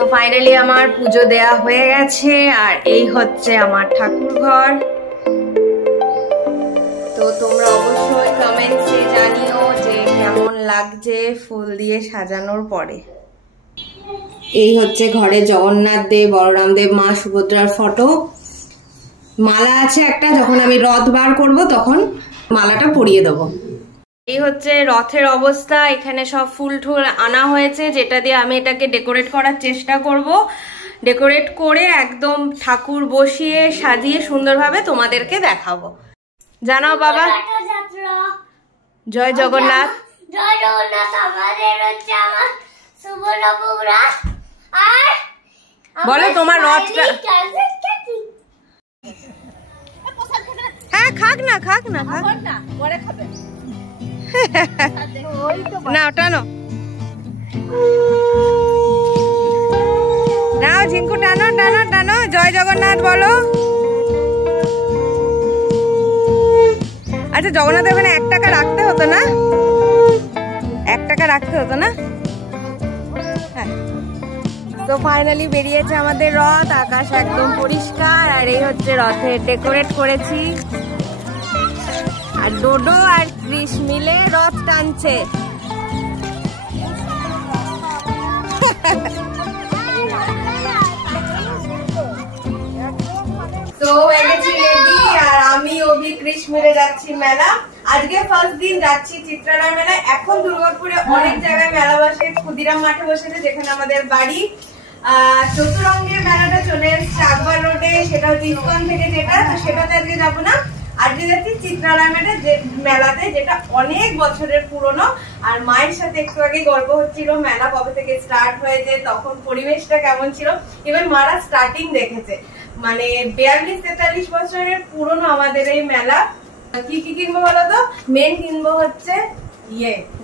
তো ফাইনালি আমার পুজো দেয়া হয়ে গেছে আর এই হচ্ছে আমার ঠাকুর ঘর। তো তোমরা অবশ্যই কমেন্টসে জানিও যে কেমন লাগছে ফুল দিয়ে সাজানোর পরে। এই হচ্ছে ঘরে জগন্নাথ দেব, বলরাম দেব, মা সুভদ্রার ফটো। মালা আছে একটা, যখন আমি রথ বার করব তখন মালাটা পরিয়ে দেবো। এই হচ্ছে রথের অবস্থা। এখানে সব ফুল টুল আনা হয়েছে, যেটা দিয়ে আমি এটাকে ডেকোরেট করার চেষ্টা করব। ডেকোরেট করে একদম ঠাকুর বসিয়ে সাজিয়ে সুন্দরভাবে তোমাদেরকে দেখাবো। জানাও বাবা। জয় জগন্নাথ। জয় জগন্নাথ। আমাদের হচ্ছে আমার সুবর্ণপুর রাত। আর বলো তোমার রথটা। হ্যাঁ খাক না খাক না খাক না, পরে খাবে না, টানো নাও ঝিঙ্কু, টানো টানো টানো। জয় জগন্নাথ বলো। আচ্ছা জগন্নাথের ওখানে 1 টাকা রাখতে হতো না? 1 টাকা রাখতে হতো না? হ্যাঁ। তো ফাইনালি বেরিয়েছে আমাদের রথ। আকাশ একদম পরিষ্কার আর এই হচ্ছে রথে ডেকোরেট করেছি। আর ডোডো আর ক্রিস মিলে রথ টানছে। তো এনেছি রেডি আর আমি অভি ক্রিস মিলে যাচ্ছি মেলা। আজকে ফার্স্ট দিন যাচ্ছি চিত্রালয় মেলায়। এখন দুর্গাপুরে অনেক জায়গায় মেলা বসে, ক্ষুদিরাম মাঠে বসেছে যেখানে আমাদের বাড়ি। চতুরঙ্গের মেলাটা চলে এসছে আকবর রোডে, সেটা হচ্ছে ইস্কন থেকে, যেটা তো সেটাতে আজকে যাবো না। আজকে যাচ্ছি চিত্রালয় মেলাতে, যেটা অনেক বছরের পুরনো। আর মায়ের সাথে একটু আগে গল্প হচ্ছিল মেলা কবে থেকে স্টার্ট হয়েছে, তখন পরিবেশটা কেমন ছিল। ইভেন মারা স্টার্টিং দেখেছে, মানে 42-43 বছরের পুরনো আমাদের এই মেলা। কি কি কিনবো বলতো? মেন কিনবো হচ্ছে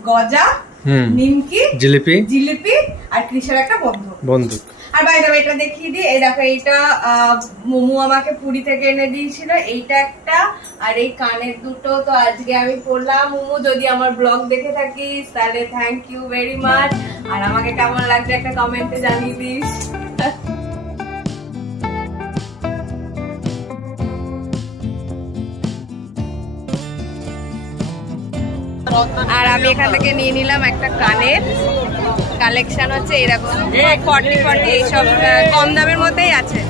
গজা, নিমকি, জিলিপি আর কৃষের একটা বন্দুক। আর বাই দ্য ওয়ে এটা দেখিয়ে দিই, এই দেখো এইটা মোমো আমাকে পুরী থেকে এনে দিয়েছিল, এইটা একটা। আর এই কানের দুটো তো আজকে আমি পরলাম। মোমো যদি আমার ব্লগ দেখে থাকিস তাহলে থ্যাংক ইউ ভেরি মাচ। আর আমাকে কেমন লাগছে একটা কমেন্টে জানিয়ে দিস। আর আমি এখান থেকে নিয়ে নিলাম একটা কানের কালেকশন, হচ্ছে এরকম 40 এইসব কম দামের মধ্যেই আছে।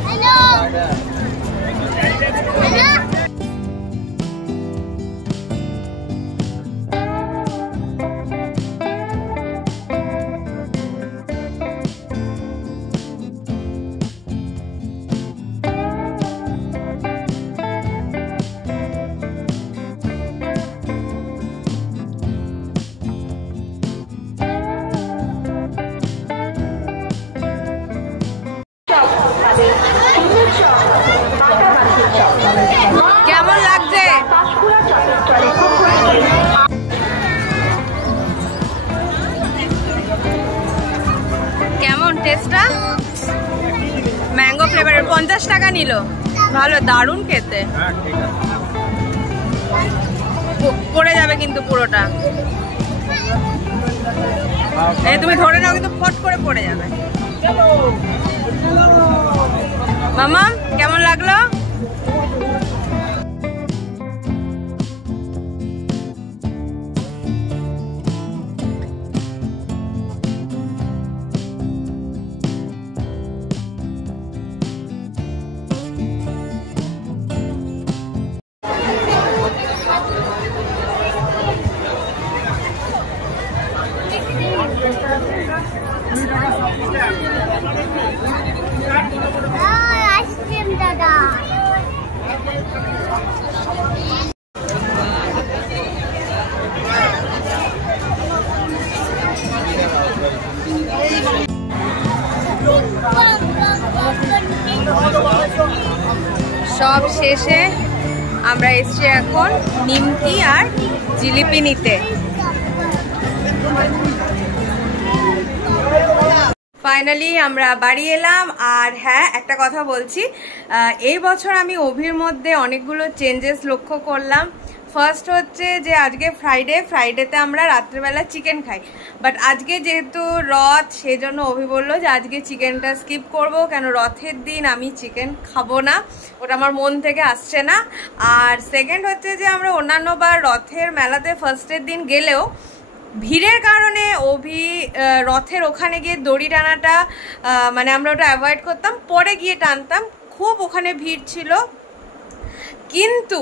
কেমন লাগছে? কেমন টেস্টটা? ম্যাঙ্গো ফ্লেভারের 50 টাকা নিল। ভালো, দারুণ খেতে। পড়ে যাবে কিন্তু পুরোটা। এই তুমি ধরে নাও, কিন্তু ফট করে পড়ে যাবে। মামা কেমন লাগলো? আইসক্রিম দাদা। সব শেষে আমরা এসছি এখন নিমকি আর জিলিপি নিতে। ফাইনালি আমরা বাড়ি এলাম। আর হ্যাঁ, একটা কথা বলছি, এই বছর আমি অভির মধ্যে অনেকগুলো চেঞ্জেস লক্ষ্য করলাম। ফার্স্ট হচ্ছে যে আজকে ফ্রাইডেতে আমরা রাত্রেবেলা চিকেন খাই, বাট আজকে যেহেতু রথ সেই জন্য অভি বললো যে আজকে চিকেনটা স্কিপ করব, কেন রথের দিন আমি চিকেন খাবো না, ওটা আমার মন থেকে আসছে না। আর সেকেন্ড হচ্ছে যে আমরা অন্যান্য বার রথের মেলাতে ফার্স্টের দিন গেলেও ভিড়ের কারণে অভি রথের ওখানে গিয়ে দড়ি টানাটা মানে আমরা ওটা অ্যাভয়েড করতাম, পরে গিয়ে টানতাম, খুব ওখানে ভিড় ছিল। কিন্তু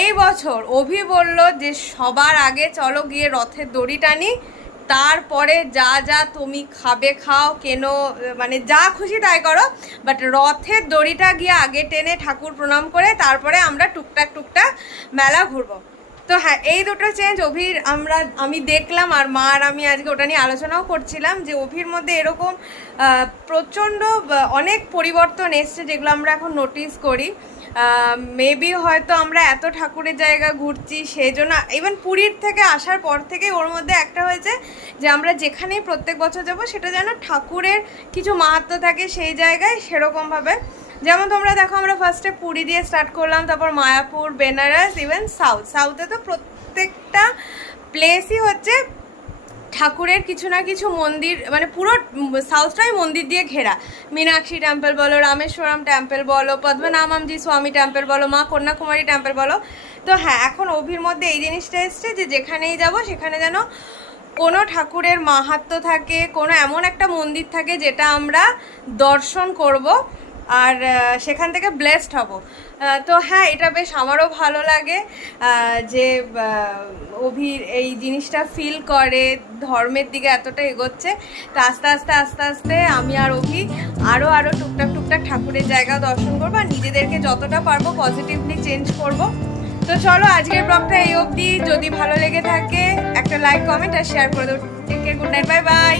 এই বছর অভি বলল যে সবার আগে চলো গিয়ে রথের দড়ি টানি, তারপরে যা যা তুমি খাবে খাও, কেন মানে যা খুশি তাই করো, বাট রথের দড়িটা গিয়ে আগে টেনে ঠাকুর প্রণাম করে তারপরে আমরা টুকটাক মেলা ঘুরবো। তো হ্যাঁ, এই দুটো চেঞ্জ অভির আমি দেখলাম, আর মা আর আমি আজকে ওটা নিয়ে আলোচনাও করছিলাম যে অভির মধ্যে এরকম প্রচণ্ড অনেক পরিবর্তন এসছে যেগুলো আমরা এখন নোটিস করি। মেবি হয়তো আমরা এত ঠাকুরের জায়গা ঘুরছি সেই জন্য, ইভেন পুরীর থেকে আসার পর থেকে ওর মধ্যে একটা হয়েছে যে আমরা যেখানেই প্রত্যেক বছর যাব সেটা যেন ঠাকুরের কিছু মাহাত্ম্য থাকে সেই জায়গায় সেরকমভাবে। যেমন তোমরা দেখো আমরা ফার্স্টে পুরী দিয়ে স্টার্ট করলাম, তারপর মায়াপুর, বেনারস, ইভেন সাউথে তো প্রত্যেকটা প্লেসই হচ্ছে ঠাকুরের কিছু না কিছু মন্দির, মানে পুরো সাউথটাই মন্দির দিয়ে ঘেরা। মীনাক্ষী টেম্পল বলো, রামেশ্বরম টেম্পল বলো, পদ্মনাভজি স্বামী টেম্পল বলো, মা কন্যাকুমারী টেম্পল বলো। তো হ্যাঁ, এখন অভির মধ্যে এই জিনিসটা এসছে যে যেখানেই যাব সেখানে যেন কোনো ঠাকুরের মাহাত্ম্য থাকে, কোনো এমন একটা মন্দির থাকে যেটা আমরা দর্শন করব আর সেখান থেকে ব্লেসড হব। তো হ্যাঁ, এটা বেশ আমারও ভালো লাগে যে অভির এই জিনিসটা ফিল করে, ধর্মের দিকে এতটা এগোচ্ছে। তো আস্তে আস্তে আমি আর অভি আরও টুকটাক ঠাকুরের জায়গা দর্শন করবো, আর নিজেদেরকে যতটা পারবো পজিটিভলি চেঞ্জ করব। তো চলো আজকের ব্লগটা এই অবধি। যদি ভালো লেগে থাকে একটা লাইক, কমেন্ট আর শেয়ার করে দেবো। Take care, good night, bye by.